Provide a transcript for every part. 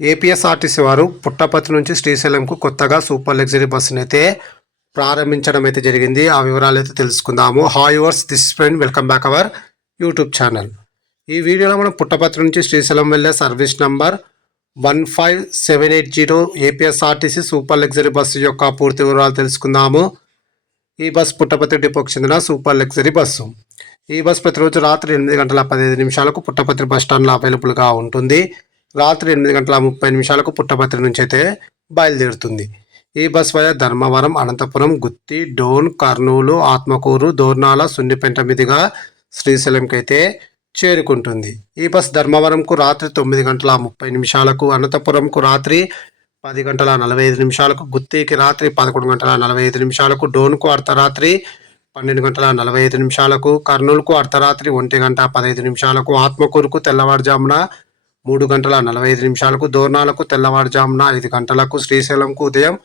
APSRTC వారు పుట్టపర్తి నుంచి శ్రీశైలంకు కొత్తగా సూపర్ లగ్జరీ బస్సును అయితే ప్రారంభించడం అయితే జరిగింది. ఆ వివరాలు అయితే తెలుసుకుందాము. Hi yours, this friend, welcome back our YouTube channel. ఈ వీడియోలో మనం పుట్టపర్తి నుంచి శ్రీశైలం వెళ్ళే service number 15780 APSRTC super luxury bus యొక్క పూర్తి వివరాలు తెలుసుకుందాము. ఈ బస్ పుట్టపర్తి డిపోకు చెందిన సూపర్ లగ్జరీ బస్సు. ఈ బస్ ప్రతిరోజు రాత్రి 8:15 పుట్టపర్తి బస్టాండ్లో అవైలబుల్గా ఉంటుంది. రాత్రి 8:30 పుట్టపర్తి నుంచి అయితే బయలుదేరుతుంది. ఈ బస్ వయా ధర్మవరం, అనంతపురం, గుత్తి, డోన్, కర్నూలు, ఆత్మకూరు, దోర్నాల, సున్నిపెంట మీదుగా శ్రీశైలంకి అయితే చేరుకుంటుంది. ఈ బస్ ధర్మవరంకు రాత్రి 9:30, అనంతపురంకు రాత్రి 10:45, గుత్తికి రాత్రి 11:45, డోన్కు అర్ధరాత్రి 12:45, కర్నూలుకు అర్ధరాత్రి 1:15, ఆత్మకూరుకు తెల్లవారుజామున 3:45, దోర్నాలకు తెల్లవారుజామున 5 గంటలకు, శ్రీశైలంకు ఉదయం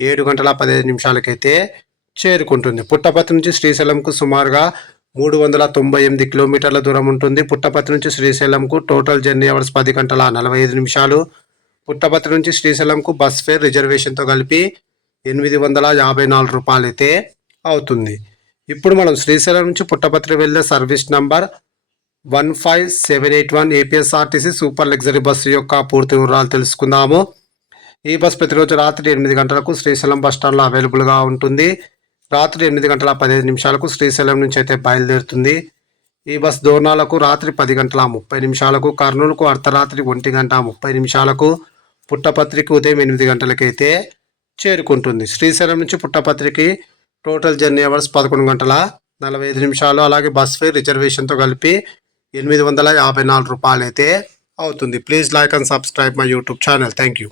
7:15 అయితే చేరుకుంటుంది. పుట్టపర్తి నుంచి శ్రీశైలంకు సుమారుగా 398 కిలోమీటర్ల దూరం ఉంటుంది. పుట్టపర్తి నుంచి శ్రీశైలంకు టోటల్ జర్నీ అవర్స్ 10:45. పుట్టపర్తి నుంచి శ్రీశైలంకు బస్ ఫేర్ రిజర్వేషన్తో కలిపి 854 రూపాయలు అయితే అవుతుంది. ఇప్పుడు మనం శ్రీశైలం నుంచి పుట్టపర్తి వెళ్ళే service number 15781 APSRTC super luxury bus యొక్క పూర్తి వివరాలు తెలుసుకుందాము. ఈ బస్ ప్రతిరోజు రాత్రి 8 గంటలకు శ్రీశైలం బస్టాండ్లో అవైలబుల్గా ఉంటుంది. రాత్రి 8:15 శ్రీశైలం నుంచి అయితే బయలుదేరుతుంది. ఈ బస్ దోర్నాలకు రాత్రి 10:30, కర్నూలుకు అర్ధరాత్రి 1:30, పుట్టపర్తికి ఉదయం 8 గంటలకి అయితే చేరుకుంటుంది. శ్రీశైలం నుంచి పుట్టపర్తికి టోటల్ జర్నీ అవర్స్ 11:45, అలాగే బస్ ఫేర్ రిజర్వేషన్తో కలిపి 854 రూపాయలు అయితే అవుతుంది. Please like and subscribe my YouTube channel. Thank you.